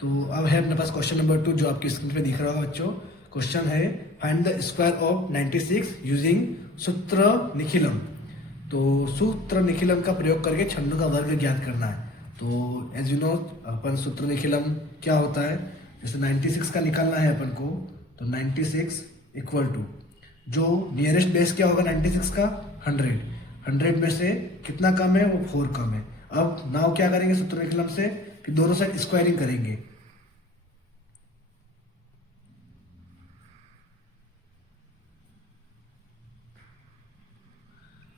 तो अब है अपने पास क्वेश्चन नंबर 2 जो आपकी स्क्रीन पे दिख रहा होगा बच्चों। क्वेश्चन है find the square of 96 using सूत्र निखिलम। तो सूत्र निखिलम का प्रयोग करके छंदों का वर्ग ज्ञात करना है। तो एज यू नो अपन सूत्र निखिलम क्या होता है, जैसे 96 का निकालना है अपन को, तो 96 इक्वल टू जो नियरेस्ट बेस क्या होगा 96 का 100 में से कितना कम है वो 4 कम है। अब नाउ क्या करेंगे सूत्र निखिलम से कि दोनों साइड स्क्वायरिंग करेंगे।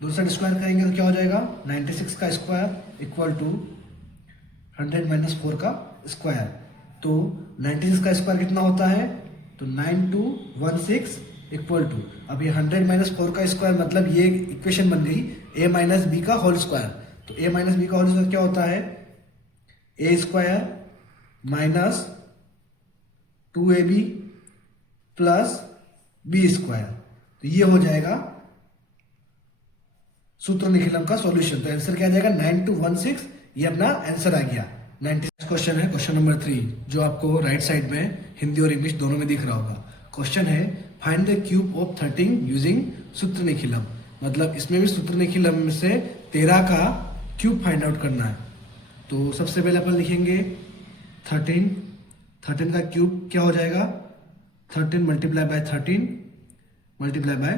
दोनों साइड स्क्वायर करेंगे तो क्या हो जाएगा 96 का स्क्वायर इक्वल टू 100 माइनस 4 का स्क्वायर। तो 96 का स्क्वायर कितना होता है, तो 9216 इक्वल टू, अब ये 100 माइनस 4 का स्क्वायर मतलब ये इक्वेशन बन गई a माइनस बी का होल स्क्वायर। तो a माइनस बी का होल स्क्वायर क्या होता है, A square minus 2ab plus B square. तो ये हो जाएगा सूत्र निखिलम का सॉल्यूशन। तो आंसर क्या आ जाएगा 9216, ये अपना आंसर आ गया। 96 क्वेश्चन है क्वेश्चन नंबर 3 जो आपको राइट साइड में हिंदी और इंग्लिश दोनों में दिख रहा होगा। क्वेश्चन है find the cube of 13 using सूत्र निखिलम। मतलब इसमें भी सूत्र निखिलम में से 13 का क्यूब फाइंड आउट करना है। तो सबसे पहले अपन लिखेंगे 13 का क्यूब क्या हो जाएगा 13 मल्टीप्लाई बाय 13 मल्टीप्लाई बाय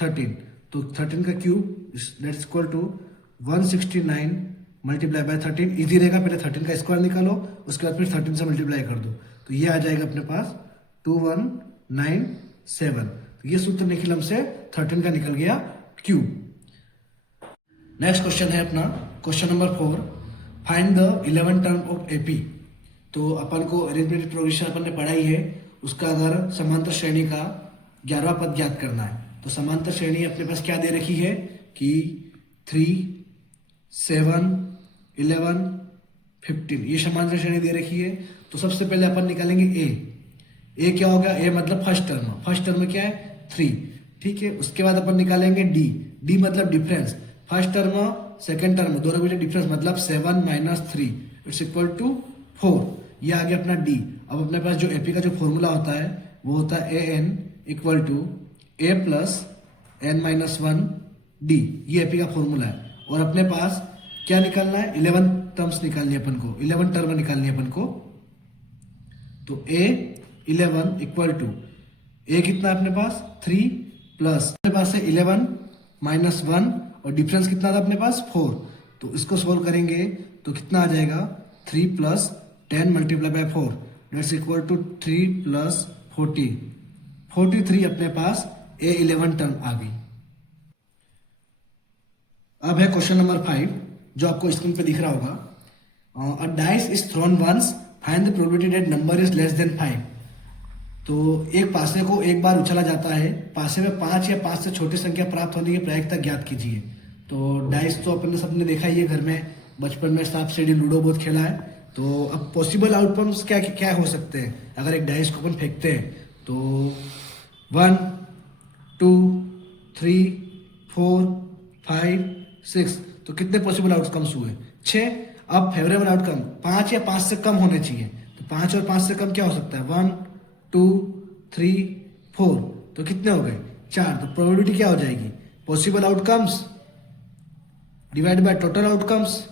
13। तो 13 का cube that's equal to 169 multiply by 13। Easy रहेगा, पहले 13 का स्क्वायर निकालो उसके बाद फिर 13 से मल्टीप्लाई कर दो, तो ये आ जाएगा अपने पास 2197। तो ये सूत्र निखिलम से 13 का निकल गया क्यूब। नेक्स्ट क्वेश्चन है अपना question number 4 find the 11 term of AP. तो अपन को अरिथमेटिक प्रोग्रेशन अपन ने पढ़ाई है, उसका अगर समांतर श्रेणी का 11वां पद ज्ञात करना है। तो समांतर श्रेणी अपने पास क्या दे रखी है कि 3, 7, 11, 15 ये समांतर श्रेणी दे रखी है। तो सबसे पहले अपन निकालेंगे ए क्या होगा, ए मतलब फर्स्ट टर्म क्या है 3, ठीक है। उसके बाद अपन निकालेंगे डी मतलब difference, first term second term दोनों में डिफरेंस मतलब 7 माइनस 3 इट्स इक्वल टू 4, ये आ गया अपना डी। अब अपने पास जो एपी का जो फॉर्मूला होता है वो होता है A N equal to A plus N minus 1 D, ये एपी का फॉर्मूला है। और अपने पास क्या निकालना है 11 टर्म्स निकालनी है अपन को, 11 टर्म निकालनी है अपन को। तो ए 11 इक्वल टू ए कितना है अपने पास 3 प्लस अपने पास है 11 माइनस 1 और डिफरेंस कितना था अपने पास 4। तो इसको सोल्व करेंगे तो कितना आ जाएगा 3 plus 10 multiply by 4 that's equal to 3 plus 43 अपने पास ए 11 टर्म आ गई। अब है क्वेश्चन नंबर 5 जो आपको स्क्रीन पे दिख रहा होगा। A dice is thrown once find the probability that number is less than 5। तो एक पासे को एक बार उछला जाता है, पासे में 5 या 5 से छोटी संख्या प्राप्त होने की प्रायिकता ज्ञात कीजिए। तो डाइस तो अपन सबने देखा ही है घर में, बचपन में सांप सीढ़ी लूडो बहुत खेला है। तो अब पॉसिबल आउटकम्स क्या क्या हो सकते हैं अगर एक डाइस को अपन फेंकते हैं। तो 1, 2, 3, 4, 5, 6, तो कितने पॉसिबल आउटकम्स हुए 6। अब फेवरेबल आउटकम 5 या 5 से कम होने चाहिए। तो 5 और 5 से कम क्या हो सकता है 1, 2, 3, 4, तो कितने हो गए 4। तो प्रोबेबिलिटी क्या हो जाएगी possible outcomes divide by total outcomes.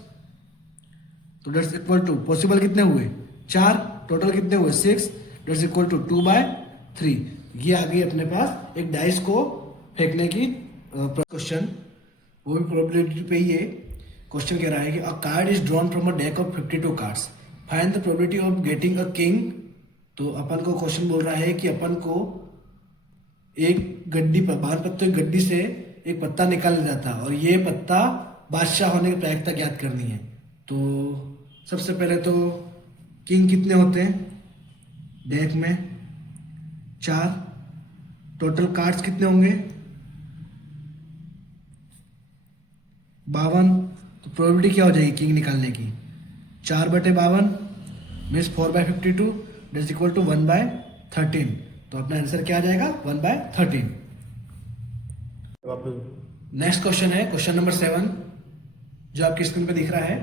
तो दैट्स इक्वल टू पॉसिबल कितने हुए 4, टोटल कितने हुए 6, दैट्स इक्वल टू 2/3। ये आ गई अपने पास एक डाइस को फेंकने की क्वेश्चन, वो भी प्रोबेबिलिटी पे ही है। क्वेश्चन कह रहा है कि अ card is drawn from a deck of 52 cards find the probability of getting a king. तो अपन को क्वेश्चन बोल रहा है कि अपन को एक गड्डी पर बाहर पत्तों की गड्डी से एक पत्ता निकाला जाता है और ये पत्ता बादशाह होने की प्रायिकता ज्ञात करनी है। तो सबसे पहले तो किंग कितने होते हैं डेक में 4, टोटल कार्ड्स कितने होंगे 52। तो प्रोबेबिलिटी क्या हो जाएगी किंग निकालने की 4/52 मीन्स 4/52 दैट्स इक्वल टू 1/13। तो अपना आंसर क्या आ जाएगा 1/13। नेक्स्ट क्वेश्चन है क्वेश्चन नंबर 7 जो आपकी स्क्रीन पे दिख रहा है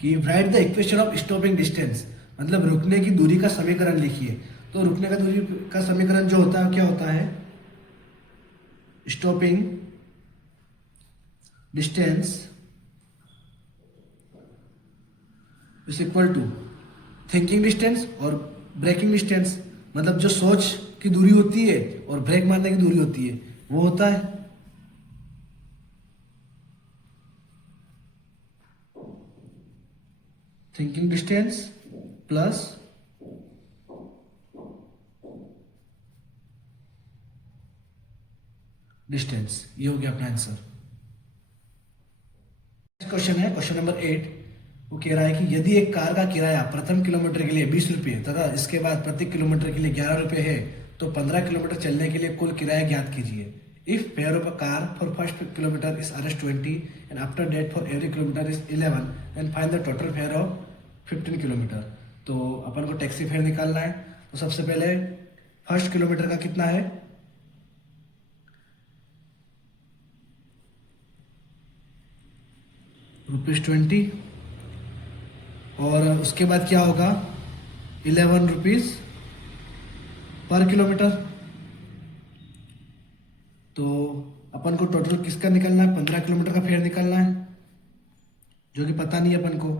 कि right the equation of stopping distance. मतलब रुकने की दूरी का समीकरण लिखिए। तो रुकने का दूरी का समीकरण जो होता है क्या होता है, stopping distance is equal to thinking distance और ब्रेकिंग डिस्टेंस। मतलब जो सोच की दूरी होती है और ब्रेक मारने की दूरी होती है वो होता है थिंकिंग डिस्टेंस प्लस डिस्टेंस। ये हो गया अपना आंसर। क्वेश्चन है क्वेश्चन नंबर 8। वो कह रहा है कि यदि एक कार का किराया प्रथम किलोमीटर के लिए 20 रुपये तथा इसके बाद प्रति किलोमीटर के लिए 11 रुपये है तो 15 किलोमीटर चलने के लिए कुल किराया ज्ञात कीजिए। If fare of a car for first kilometre is ₹20 and after that for every kilometre is 11 and find the total fare of 15 kilometre. तो अपन को टैक्सी फेयर निकालना है। तो सबसे पहले फर्स्ट किलोमीटर का कितना है, ₹20 और उसके बाद क्या होगा 11 रुपीज़ पर किलोमीटर। तो अपन को टोटल किसका निकलना है, 15 किलोमीटर का फेयर निकलना है जो कि पता नहीं है अपन को।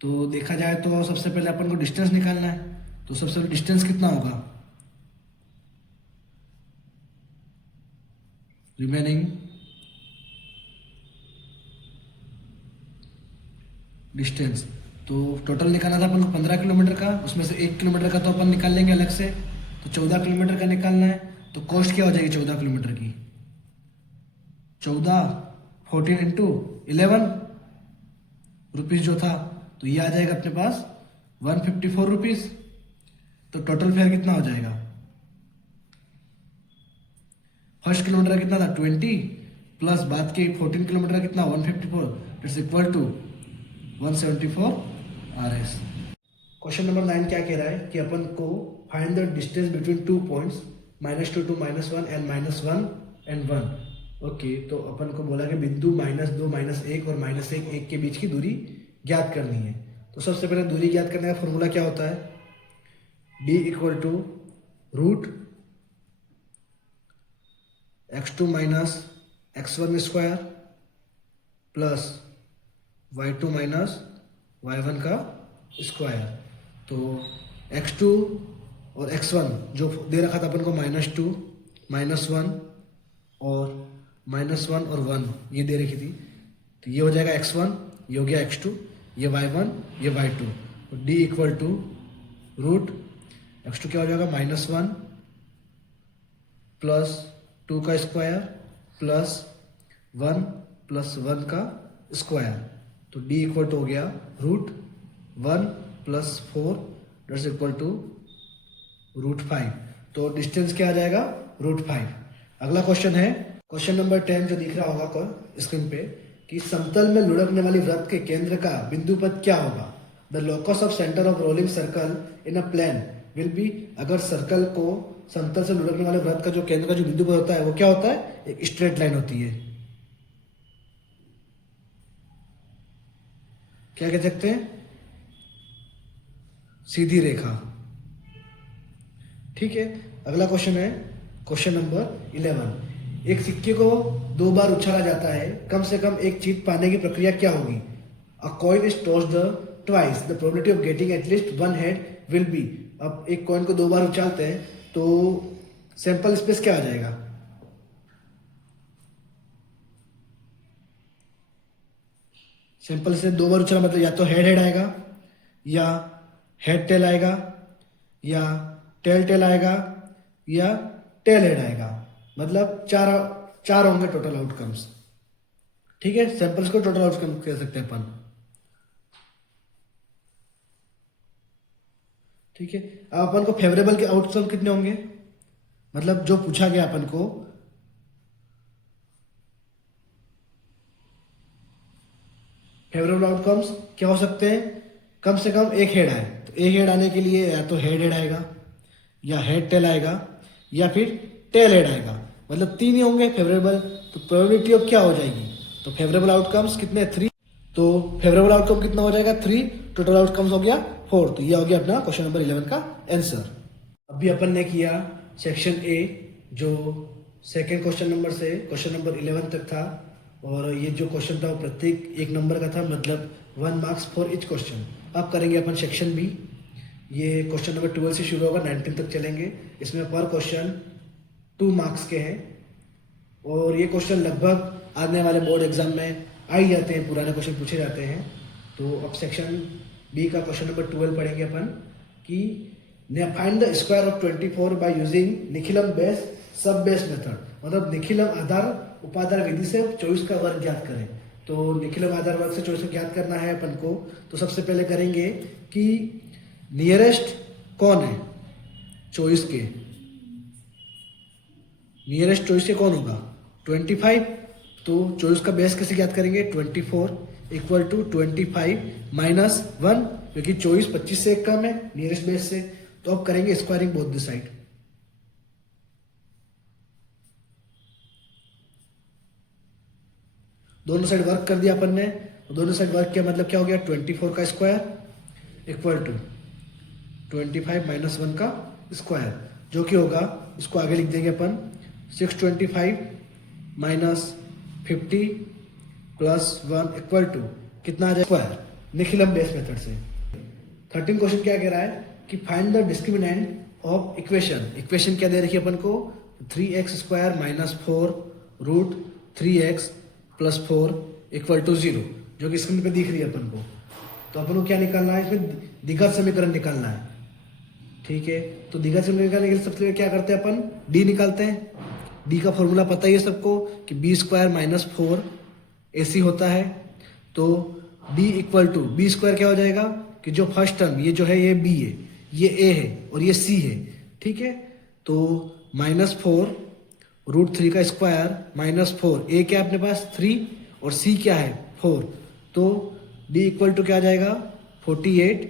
तो देखा जाए तो सबसे पहले अपन को डिस्टेंस निकालना है। तो सबसे पहले डिस्टेंस कितना होगा, रिमेनिंग डिस्टेंस। तो टोटल निकालना था अपन को 15 किलोमीटर का, उसमें से 1 किलोमीटर का तो अपन निकाल लेंगे अलग से। तो 14 किलोमीटर का निकालना है। तो कॉस्ट क्या हो जाएगी 14 किलोमीटर की, 14 इंटू 11 रुपीज़ जो था, तो ये आ जाएगा अपने पास 154 रुपीज़। तो टोटल फेयर कितना हो जाएगा, फर्स्ट किलोमीटर कितना था 20 प्लस बाद के 14 किलोमीटर कितना 154, it's equal to 174 RS। Question number 9 क्या कह रहा है कि अपन को find the distance between 2 points -2 to -1 and -1 and 1। Okay, तो अपन को बोला कि बिंदु -2 -1 और -1 के बीच की दूरी ज्ञात करनी है। तो सबसे पहले दूरी ज्ञात करने का फॉर्मूला क्या होता है, D equal to root x2 minus x1 square plus y2 minus y1 का स्क्वायर। तो x2 और x1 जो दे रखा था अपन को -2 -1 और -1 और 1 ये दे रखी थी। तो ये हो जाएगा x1, ये हो गया x2, ये y1, ये y2। तो d equal to root x2 क्या हो जाएगा -1 प्लस 2 का स्क्वायर प्लस 1 प्लस 1 का स्क्वायर। तो d इक्वल टू हो गया root 1 plus 4 that's equal to root 5। तो डिस्टेंस क्या आ जाएगा √5। अगला क्वेश्चन है क्वेश्चन नंबर 10 जो दिख रहा होगा स्क्रीन पे कि समतल में लुढ़कने वाली वृत्त के केंद्र का बिंदु पद क्या होगा। The locus of centre of rolling circle in a plane will be. अगर सर्कल को समतल से लुढ़कने वाले वृत्त का जो केंद्र का जो बिंदु पद होता है वो क्या होता है, एक स्ट्रेट लाइन होती है। क्या कह सकते हैं, सीधी रेखा। ठीक है, अगला क्वेश्चन है क्वेश्चन नंबर 11। एक सिक्के को 2 बार उछाला जाता है, कम से कम एक जीत पाने की प्रक्रिया क्या होगी। अ coin is tossed twice, the probability of getting at least 1 head will be. अब एक कॉइन को 2 बार उछालते हैं तो सैंपल स्पेस क्या आ जाएगा, सैंपल से 2 बार उछाला मतलब या तो हेड हेड आएगा या हेड टेल आएगा या टेल टेल आएगा या टेल हेड आएगा। मतलब चार होंगे टोटल आउटकम्स। ठीक है, सैंपल्स को टोटल आउटकम कह सकते हैं अपन। ठीक है, अब अपन को फेवरेबल के आउटकम कितने होंगे, मतलब जो पूछा गया अपन को फेवरेबल आउटकम्स क्या हो सकते हैं, कम से कम एक हेड आए। तो एक हेड आने के लिए या तो हेड हेड आएगा या हेड टेल आएगा या फिर टेल हेड आएगा, मतलब 3 ही होंगे फेवरेबल। तो प्रोबेबिलिटी ऑफ क्या हो जाएगी, तो फेवरेबल आउटकम्स कितने 3। तो फेवरेबल आउटकम कितना हो जाएगा 3, टोटल आउटकम्स हो गया 4। तो ये हो गया अपना क्वेश्चन नंबर 11 का आंसर। अभी अपन ने किया सेक्शन ए, जो सेकेंड क्वेश्चन नंबर से क्वेश्चन नंबर 11 तक था, और ये जो क्वेश्चन था वो प्रत्येक 1 नंबर का था, मतलब 1 मार्क्स फॉर ईच क्वेश्चन। अब करेंगे अपन सेक्शन बी। ये क्वेश्चन नंबर 12 से शुरू होगा, 19 तक चलेंगे। इसमें पर क्वेश्चन 2 मार्क्स के हैं, और ये क्वेश्चन लगभग आने वाले बोर्ड एग्जाम में आ ही जाते हैं, पुराने क्वेश्चन पूछे जाते हैं। तो अब सेक्शन बी का क्वेश्चन नंबर 12 पढ़ेंगे अपन कि find the square of 24 by using Nikhilam base सब बेस मेथड, मतलब निखिलम आधार उपाधार विधि से 24 का वर्ग ज्ञात करें। तो निखिलम आधार वर्ग से 24 को ज्ञात करना है अपन को। तो सबसे पहले करेंगे कि नियरेस्ट कौन है 24 के, नियरेस्ट 24 के कौन होगा 25। तो 24 का बेस कैसे ज्ञात करेंगे, 24 इक्वल टू 25 माइनस 1, क्योंकि 24 25 से एक कम है नियरेस्ट बेस से। तो अब करेंगे स्क्वायरिंग बोथ द साइड। दोनों साइड वर्क कर दिया अपन ने। तो दोनों साइड वर्क किया मतलब क्या हो गया, 24 का स्क्वायर इक्वल टू 25 माइनस 1 का स्क्वायर, जो कि होगा, इसको आगे लिख देंगे अपन 625 माइनस 50 प्लस 1 इक्वल टू कितना आ जाए स्क्वायर, निखिलम बेस मेथड से। 13 क्वेश्चन क्या कह रहा है कि find the discriminant of equation. Equation क्या दे रखी है अपन को, 3x square minus 4 root 3x plus 4 equal to 0, जो कि स्क्रीन पे दिख रही है अपन को। तो अपन को क्या निकालना है, इसमें द्विघात समीकरण निकालना है। ठीक है, तो द्विघात समीकरण निकालने के लिए सबसे पहले क्या करते हैं अपन, डी निकालते हैं। डी का फॉर्मूला पता ही है सबको कि बी स्क्वायर माइनस 4 AC होता है। तो D equal to B square क्या हो जाएगा कि जो फर्स्ट टर्म ये जो है ये बी है, ये ए है और ये सी है। ठीक है, तो माइनस 4 रूट 3 का स्क्वायर माइनस 4, ए क्या है अपने पास 3 और सी क्या है 4। तो डी इक्वल टू क्या आ जाएगा 48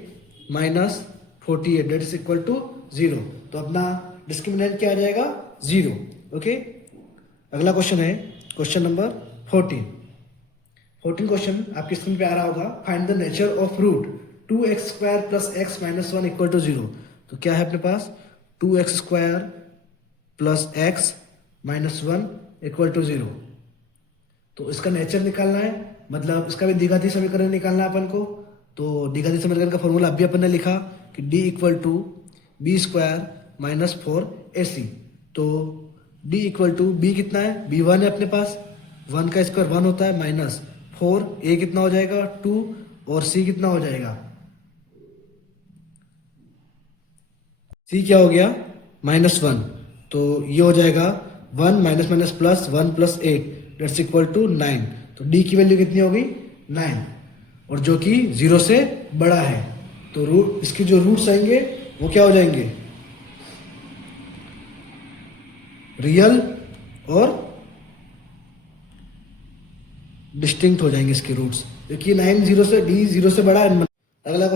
minus 48 that is equal to 0। तो अपना डिस्क्रिमिनेंट क्या आ जाएगा 0। ओके, अगला क्वेश्चन है क्वेश्चन नंबर 14 क्वेश्चन आपकी स्क्रीन पे आ रहा होगा। Find the nature of root 2x square plus x minus 1 equal to 0। तो क्या है अपने पास 2x square plus x minus 1 equal to 0। तो इसका नेचर निकालना है, मतलब इसका भी द्विघाती समीकरण निकालना है अपन को। तो द्विघाती समीकरण का फॉर्मूला अभी अपन ने लिखा कि d equal to B square minus 4ac। तो d इक्वल टू बी कितना है, b1 है अपने पास, 1 का स्क्वायर 1 होता है, माइनस 4, a कितना हो जाएगा 2 और c कितना हो जाएगा, c क्या हो गया माइनस 1। तो ये हो जाएगा 1 minus minus plus 1 plus 8 that's equal to 9। तो d की वैल्यू कितनी होगी 9, और जो कि 0 से बड़ा है। तो रूट इसके जो रूट्स आएंगे वो क्या हो जाएंगे, रियल और डिस्टिंक्ट हो जाएंगे इसके रूट्स, क्योंकि 9 0 से d 0 से बड़ा है। अगला